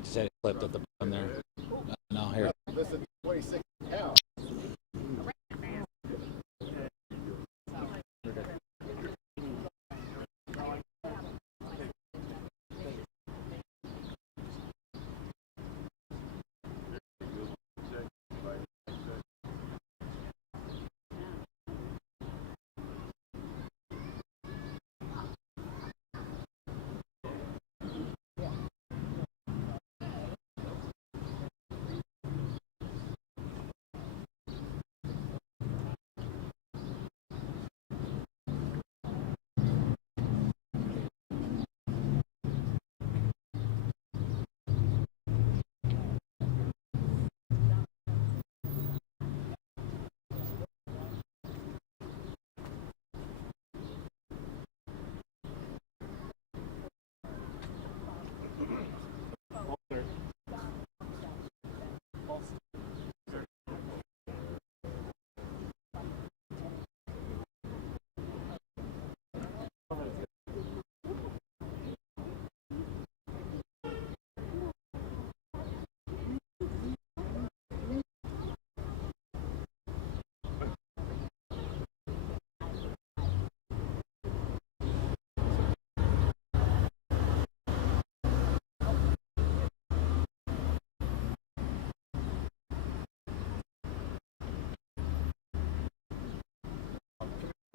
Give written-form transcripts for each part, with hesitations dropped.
I just had it clipped at the bottom there. No, here. This is 26 pounds.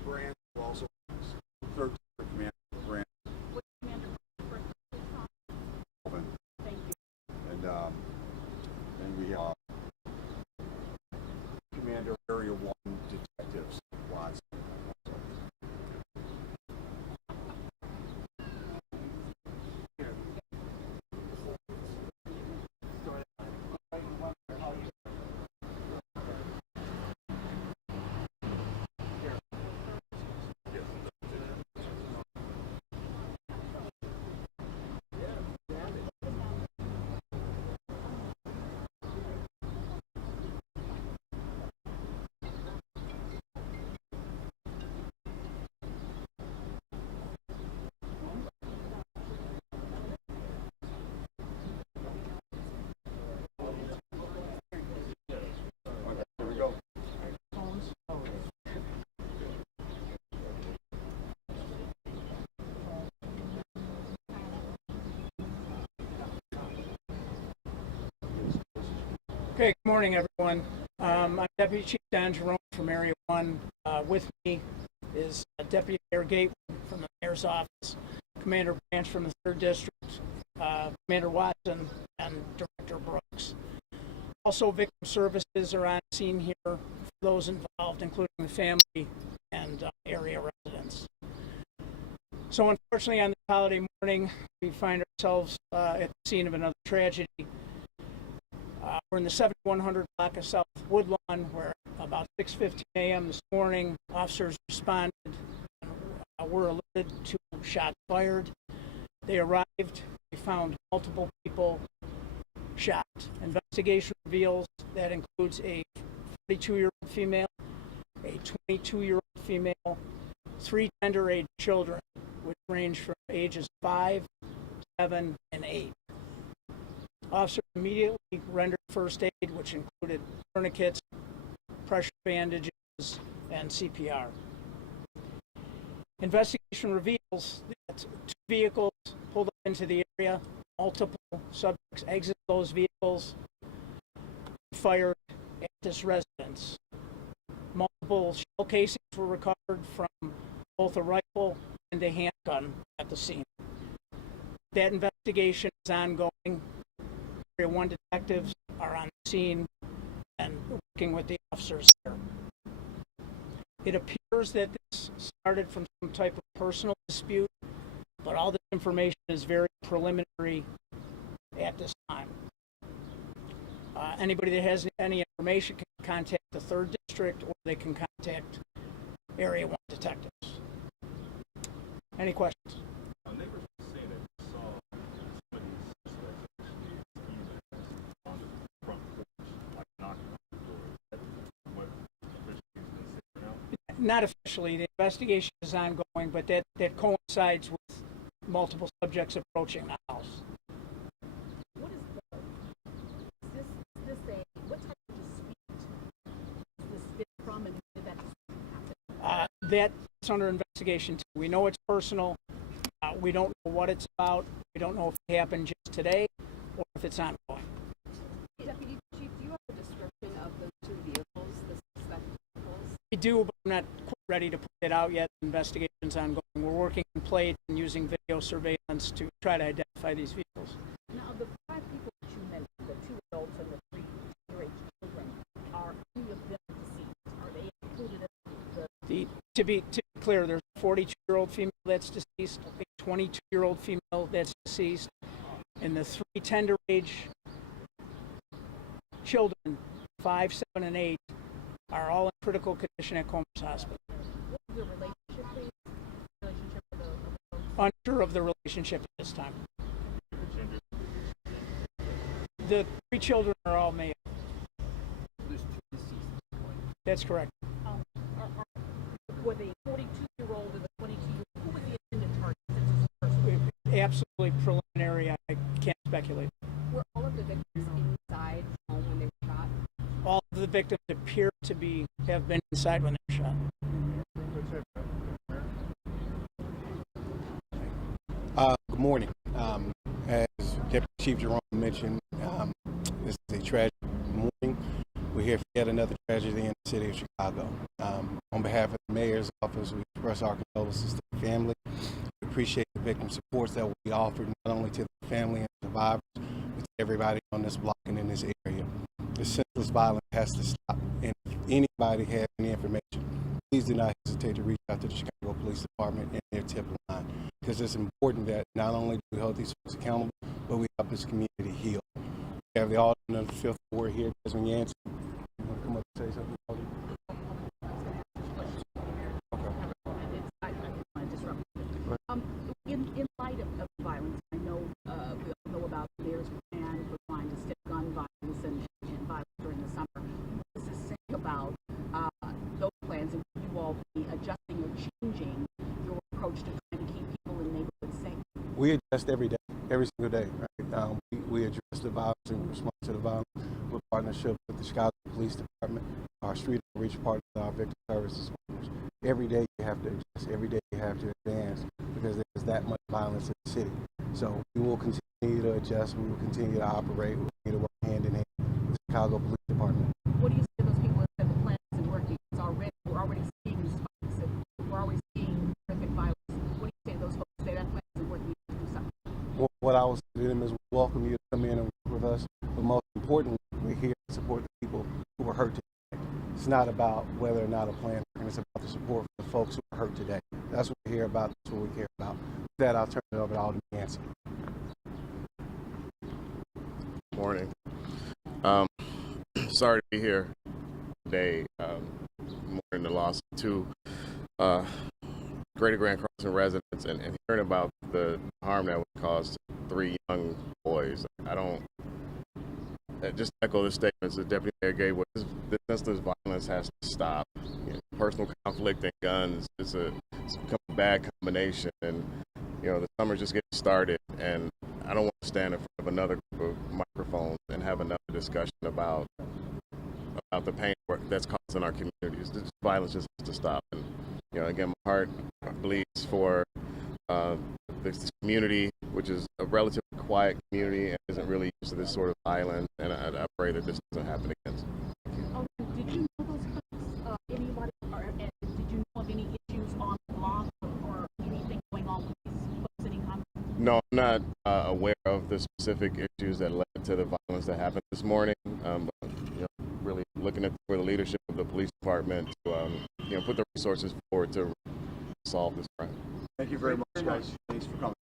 Brand also third command brand. Thank you. And we have Commander Area 1 Detectives Watson. Here we go. Okay, good morning, everyone. I'm Deputy Chief Don Jerome from Area 1. With me is Deputy Mayor Gateway from the Mayor's Office, Commander Branch from the 3rd District, Commander Watson, and Director Brooks. Also, victim services are on scene here for those involved, including the family and area residents. So unfortunately, on this holiday morning, we find ourselves at the scene of another tragedy. We're in the 7100 block of South Woodlawn, where about 6:15 a.m. this morning, officers responded and were alerted to shots fired. They arrived. They found multiple people shot. Investigation reveals that includes a 42-year-old female, a 22-year-old female, 3 tender-age children, which range from ages 5, 7, and 8. Officers immediately rendered first aid, which included tourniquets, pressure bandages, and CPR. Investigation reveals that 2 vehicles pulled up into the area. Multiple subjects exited those vehicles, fired at this residence. Multiple shell casings were recovered from both a rifle and a handgun at the scene. That investigation is ongoing. Area 1 detectives are on the scene and working with the officers there. It appears that this started from some type of personal dispute, but all this information is very preliminary at this time. Anybody that has any information can contact the 3rd District, or they can contact Area 1 detectives. Any questions? Neighbors were saying that they saw some of these suspects either on the front porch, like knocking on the door. Is that what officially has been said now? Not officially. The investigation is ongoing, but that coincides with multiple subjects approaching the house. What is the That's under investigation too. We know it's personal. We don't know what it's about. We don't know if it happened just today or if it's ongoing. Deputy Chief, do you have a description of those two vehicles, the suspected vehicles? We do, but I'm not quite ready to put it out yet. The investigation's ongoing. We're working on plates and using video surveillance to try to identify these vehicles. Now, the 5 people that you mentioned, the 2 adults and the 3 underage children, are any of them deceased? Are they included in the... To be clear, there's a 42-year-old female that's deceased, a 22-year-old female that's deceased, and the 3 tender age children, 5, 7, and 8, are all in critical condition at Combs Hospital. What's the relationship, please? Relationship with the Unsure of the relationship at this time. The gender. The 3 children are all male. There's 2 deceased at this point. That's correct. Were the 42-year-old and the 22-year-old, who was the intended target since it's the first one? Absolutely preliminary. I can't speculate. Were all of the victims inside home when they were shot? All of the victims appear to have been inside when they were shot. Good morning. As Deputy Chief Jerome mentioned, this is a tragic morning. We're here for yet another tragedy in the city of Chicago. On behalf of the mayor's office, we express our condolences to the family. We appreciate the victim supports that will be offered not only to the family and survivors, but to everybody on this block and in this area. The senseless violence has to stop, and if anybody has any information, please do not hesitate to reach out to the Chicago Police Department and their tip line, because it's important that not only do we hold these folks accountable, but we help this community heal. We have the Alderman of the 5th Ward here, Desmond Yancey. You want to come up and say something, Alderman? In light of violence, I know we all know about the mayor's plan for trying to stop gun violence and violence during the summer. What does this say about those plans, and will you all be adjusting or changing your approach to trying to keep people in neighborhoods safe? We adjust every day, every single day. Right? We address the violence and respond to the violence with partnership with the Chicago Police Department, our street outreach partners, our victim services partners. Every day you have to adjust. Every day you have to advance, because there's that much violence in the city. So we will continue to adjust. We will continue to operate. We'll continue to work hand in hand with the Chicago Police Department. What do you say to those people that said the plan isn't working? We're already seeing spikes, and we're already seeing horrific violence. What do you say to those folks that say that plan isn't working? We need to do something. Well, what I will say to them is we welcome you to come in and work with us, but most importantly, we're here to support the people who are hurt today. It's not about whether or not a plan is working. It's about the support for the folks who are hurt today. That's what we hear about. That's what we care about. With that, I'll turn it over to Alderman Yancey. Morning. Sorry to be here today, mourning the loss of 2 Greater Grand Crossing residents and hearing about the harm that was caused to 3 young boys. I don't just echo the statements that Deputy Mayor gave. This senseless violence has to stop. You know, personal conflict and guns is a bad combination, and the summer's just getting started, and I don't want to stand in front of another group of microphones and have another discussion about the pain that's caused in our communities. This violence just has to stop. And again, my heart bleeds for this community, which is a relatively quiet community and isn't really used to this sort of violence. And I pray that this doesn't happen again. Did you know those folks? Anybody? And did you know of any issues on the block or anything going on with these folks in Congress? No, I'm not aware of the specific issues that led to the violence that happened this morning. But, really looking for the leadership of the police department to put the resources forward to solve this crime. Thank you very much, guys. Thanks for coming.